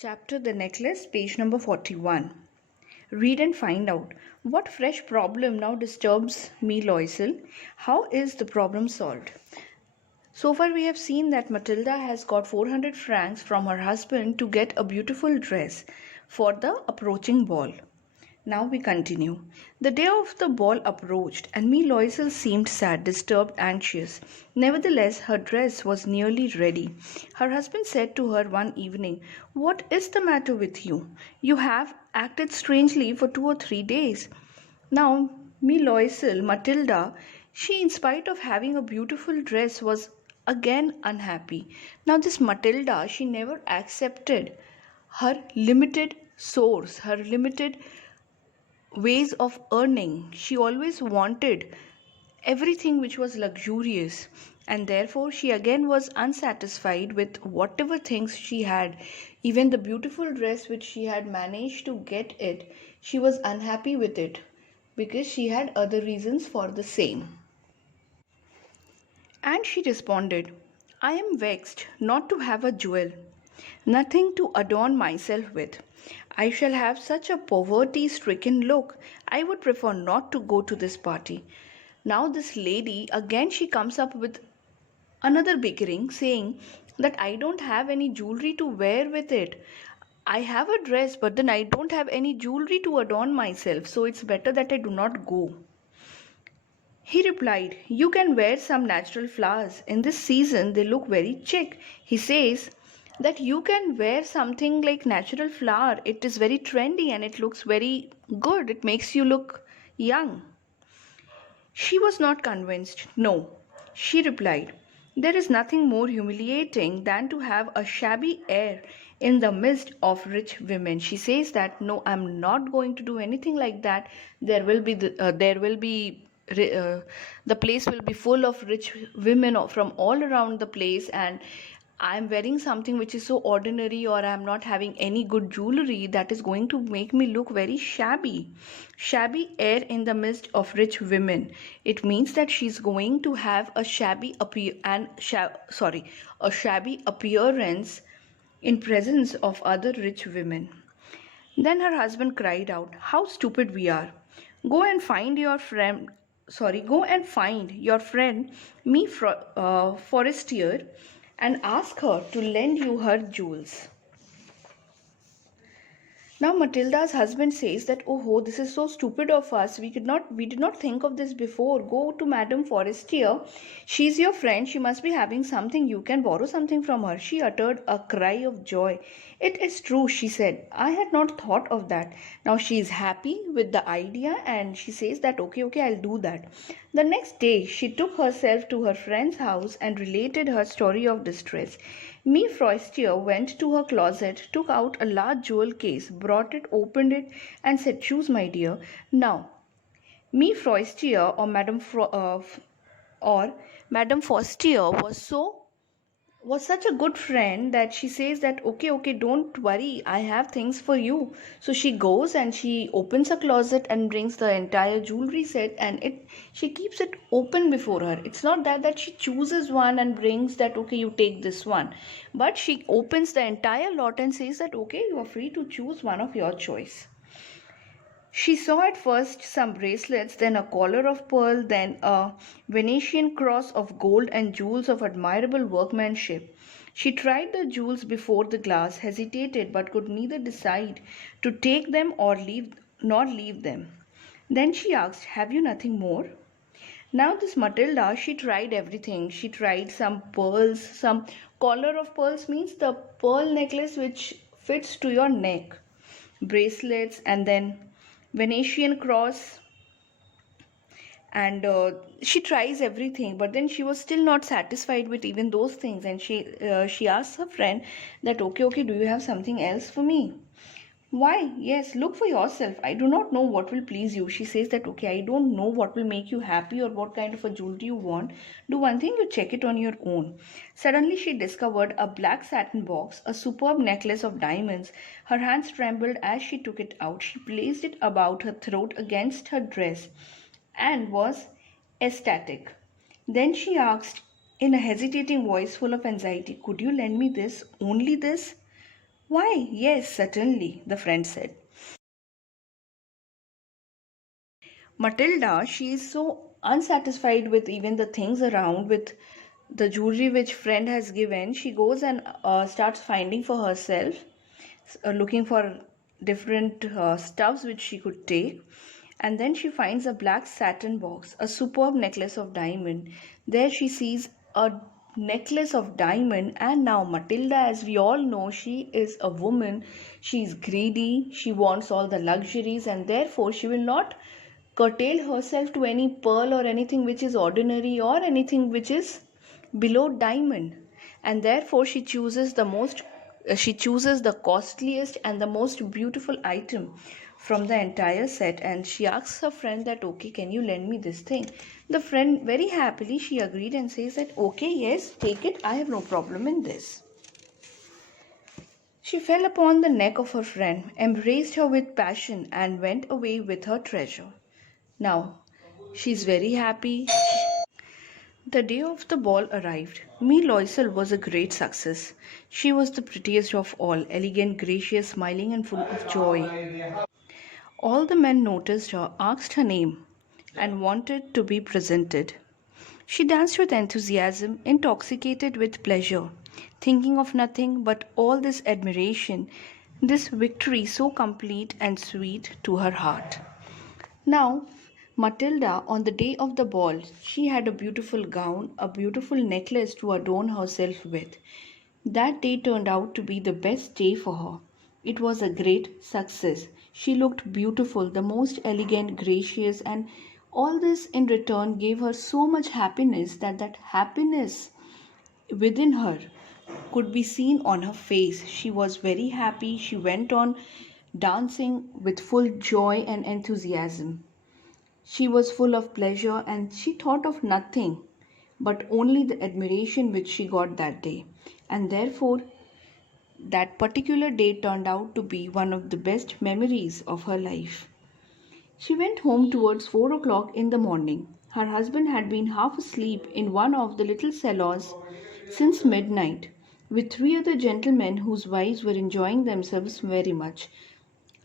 Chapter The Necklace, page number 41. Read and find out what fresh problem now disturbs me, Loisel. How is the problem solved? So far, we have seen that Matilda has got 400 francs from her husband to get a beautiful dress for the approaching ball. Now we continue. The day of the ball approached, and Loisel seemed sad, disturbed, anxious. Nevertheless, her dress was nearly ready. Her husband said to her one evening, "What is the matter with you? You have acted strangely for 2 or 3 days." Now, Loisel, Matilda, she, in spite of having a beautiful dress, was again unhappy. Now, this Matilda, she never accepted her limited source, her limited ways of earning. She always wanted everything which was luxurious, and therefore she again was unsatisfied with whatever things she had. Even the beautiful dress which she had managed to get it, she was unhappy with it because she had other reasons for the same. And she responded, "I am vexed not to have a jewel, nothing to adorn myself with. I shall have such a poverty stricken look. I would prefer not to go to this party." Now, this lady again she comes up with another bickering, saying that I don't have any jewelry to wear with it. I have a dress, but then I don't have any jewelry to adorn myself, so it's better that I do not go. He replied, "You can wear some natural flowers. In this season, they look very chic." He says that you can wear something like natural flower. It is very trendy and it looks very good. It makes you look young. She was not convinced. "No," she replied. "There is nothing more humiliating than to have a shabby air in the midst of rich women." She says that, "No, I'm not going to do anything like that. The place will be full of rich women from all around the place, and I'm wearing something which is so ordinary, or I'm not having any good jewelry that is going to make me look very shabby." Shabby air in the midst of rich women. It means that she's going to have a a shabby appearance in presence of other rich women. Then her husband cried out, "How stupid we are! Go and find your friend, go and find your friend, Forestier, and ask her to lend you her jewels." Now Matilda's husband says that, "Oh, this is so stupid of us. We did not think of this before. Go to Madame Forestier. She's your friend. She must be having something. You can borrow something from her." She uttered a cry of joy. "It is true," she said. "I had not thought of that." Now she is happy with the idea and she says that, okay, I'll do that. The next day she took herself to her friend's house and related her story of distress. Forestier went to her closet, took out a large jewel case, brought it, opened it, and said, "Choose, my dear." Now, Forestier or Madame Forestier was such a good friend that she says that, okay, don't worry, I have things for you. So she goes and she opens a closet and brings the entire jewelry set, and she keeps it open before her. It's not that she chooses one and brings that, okay, you take this one, but she opens the entire lot and says that, okay, you are free to choose one of your choice. She saw at first some bracelets, then a collar of pearl, then a Venetian cross of gold and jewels of admirable workmanship. She tried the jewels before the glass, hesitated, but could neither decide to take them nor leave them. Then she asked, "Have you nothing more?" Now this Matilda, she tried everything. She tried some pearls, some collar of pearls means the pearl necklace which fits to your neck, bracelets, and then Venetian cross, and she tries everything, but then she was still not satisfied with even those things, and she asks her friend that, okay, do you have something else for me? "Why, yes, look for yourself. I do not know what will please you." She says that, "Okay, I don't know what will make you happy or what kind of a jewelry you want. Do one thing, you check it on your own." Suddenly she discovered a black satin box, a superb necklace of diamonds. Her hands trembled as she took it out. She placed it about her throat against her dress and was ecstatic. Then she asked in a hesitating voice full of anxiety, "Could you lend me this? Only this?" Why, yes, certainly, the friend said. Matilda, she is so unsatisfied with even the things around, with the jewelry which friend has given. She goes and starts finding for herself, looking for different stuffs which she could take. And then she finds a black satin box, a superb necklace of diamond. There she sees a necklace of diamond. And now Matilda, as we all know, she is a woman. She is greedy. She wants all the luxuries, and therefore she will not curtail herself to any pearl or anything which is ordinary or anything which is below diamond. And therefore she chooses the costliest and the most beautiful item from the entire set, and she asks her friend that, okay, can you lend me this thing? The friend, very happily, she agreed and says that, okay, yes, take it, I have no problem in this. She fell upon the neck of her friend, embraced her with passion, and went away with her treasure. Now, she's very happy. The day of the ball arrived. Mee Loisel was a great success. She was the prettiest of all, elegant, gracious, smiling, and full of joy. All the men noticed her, asked her name, and wanted to be presented. She danced with enthusiasm, intoxicated with pleasure, thinking of nothing but all this admiration, this victory so complete and sweet to her heart. Now, Matilda, on the day of the ball, she had a beautiful gown, a beautiful necklace to adorn herself with. That day turned out to be the best day for her. It was a great success. She looked beautiful, the most elegant, gracious, and all this in return gave her so much happiness that happiness within her could be seen on her face. She was very happy. She went on dancing with full joy and enthusiasm. She was full of pleasure, and she thought of nothing but only the admiration which she got that day. And therefore, that particular day turned out to be one of the best memories of her life. She went home towards 4 o'clock in the morning. Her husband had been half asleep in one of the little salons since midnight, with three other gentlemen whose wives were enjoying themselves very much.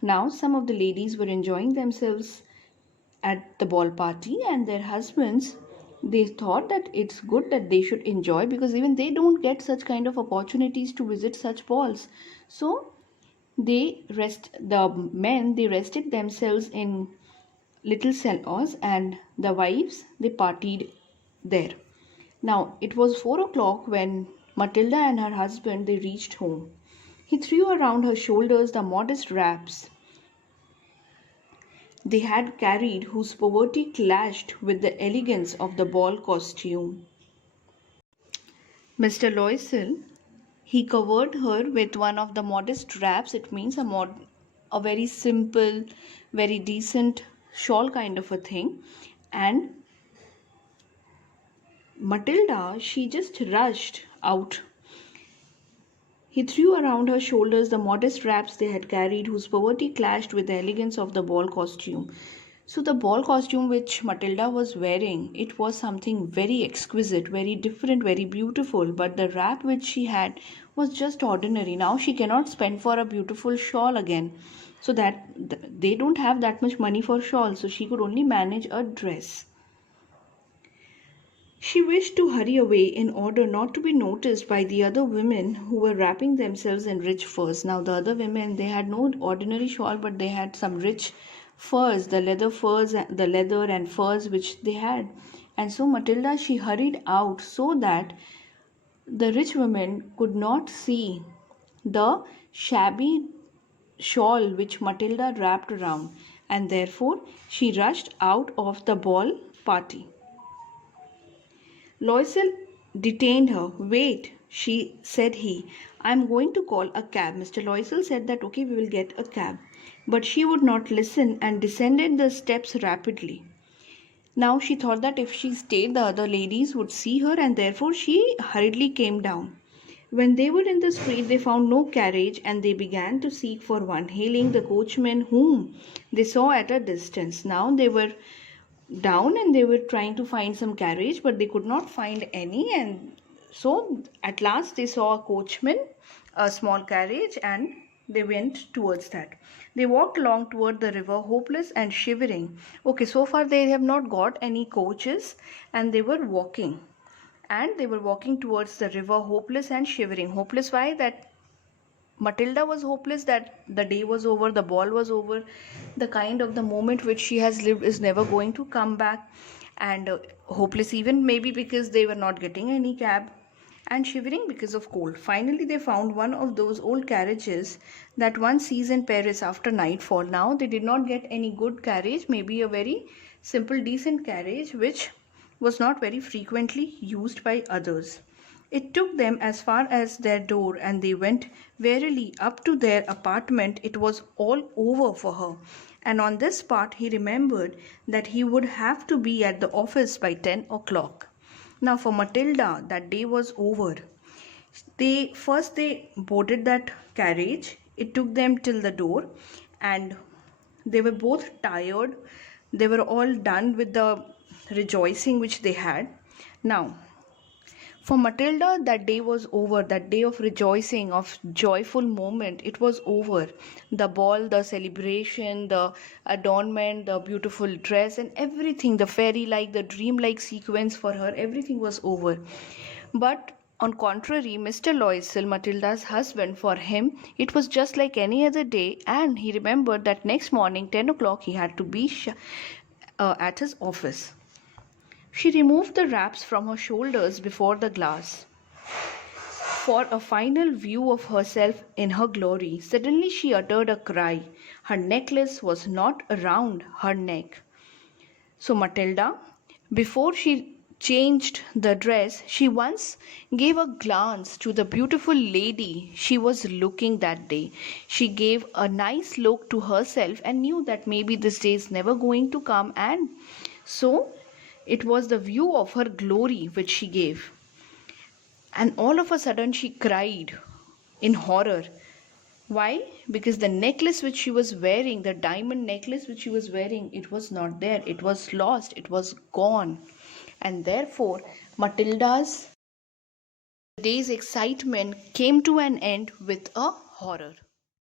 Now, some of the ladies were enjoying themselves at the ball party, and their husbands, they thought that it's good that they should enjoy, because even they don't get such kind of opportunities to visit such balls. So the men, they rested themselves in little salons, and the wives, they partied there. Now it was 4 o'clock when Matilda and her husband, they reached home. He threw around her shoulders the modest wraps they had carried, whose poverty clashed with the elegance of the ball costume. Mr. Loisel, he covered her with one of the modest wraps. It means a very simple, very decent shawl kind of a thing. And Matilda, she just rushed out. He threw around her shoulders the modest wraps they had carried, whose poverty clashed with the elegance of the ball costume. So the ball costume which Matilda was wearing, it was something very exquisite, very different, very beautiful. But the wrap which she had was just ordinary. Now she cannot spend for a beautiful shawl again. So that they don't have that much money for shawls. So she could only manage a dress. She wished to hurry away in order not to be noticed by the other women who were wrapping themselves in rich furs. Now, the other women, they had no ordinary shawl, but they had some rich furs, the leather and furs which they had. And so Matilda, she hurried out so that the rich women could not see the shabby shawl which Matilda wrapped around, and therefore she rushed out of the ball party. Loisel detained her. Wait, said he. I am going to call a cab. Mr. Loisel said that, okay, we will get a cab. But she would not listen and descended the steps rapidly. Now she thought that if she stayed, the other ladies would see her, and therefore she hurriedly came down. When they were in the street, they found no carriage, and they began to seek for one, hailing the coachman whom they saw at a distance. Now they were down and they were trying to find some carriage, but they could not find any, and so at last they saw a coachman, a small carriage, and they went towards that. They walked along toward the river, hopeless and shivering. Okay, so far they have not got any coaches, and they were walking. And they were walking towards the river, hopeless and shivering. Hopeless, why? That Matilda was hopeless that the day was over, the ball was over, the kind of the moment which she has lived is never going to come back, and hopeless even maybe because they were not getting any cab, and shivering because of cold. Finally, they found one of those old carriages that one sees in Paris after nightfall. Now, they did not get any good carriage, maybe a very simple, decent carriage which was not very frequently used by others. It took them as far as their door, and they went wearily up to their apartment. It was all over for her. And on this part, he remembered that he would have to be at the office by 10 o'clock. Now, for Matilda, that day was over. They boarded that carriage. It took them till the door, and they were both tired. They were all done with the rejoicing which they had. Now, for Matilda, that day was over. That day of rejoicing, of joyful moment, it was over. The ball, the celebration, the adornment, the beautiful dress, and everything, the fairy like, the dream like sequence for her, everything was over. But on contrary, Mr. Loisel, Matilda's husband, for him, it was just like any other day, and he remembered that next morning, 10 o'clock, he had to be at his office. She removed the wraps from her shoulders before the glass for a final view of herself in her glory. Suddenly she uttered a cry. Her necklace was not around her neck. So Matilda, before she changed the dress, she once gave a glance to the beautiful lady she was looking that day. She gave a nice look to herself and knew that maybe this day is never going to come, and so it was the view of her glory which she gave. And all of a sudden she cried in horror. Why? Because the necklace which she was wearing, the diamond necklace which she was wearing, it was not there. It was lost. It was gone. And therefore, Matilda's day's excitement came to an end with a horror.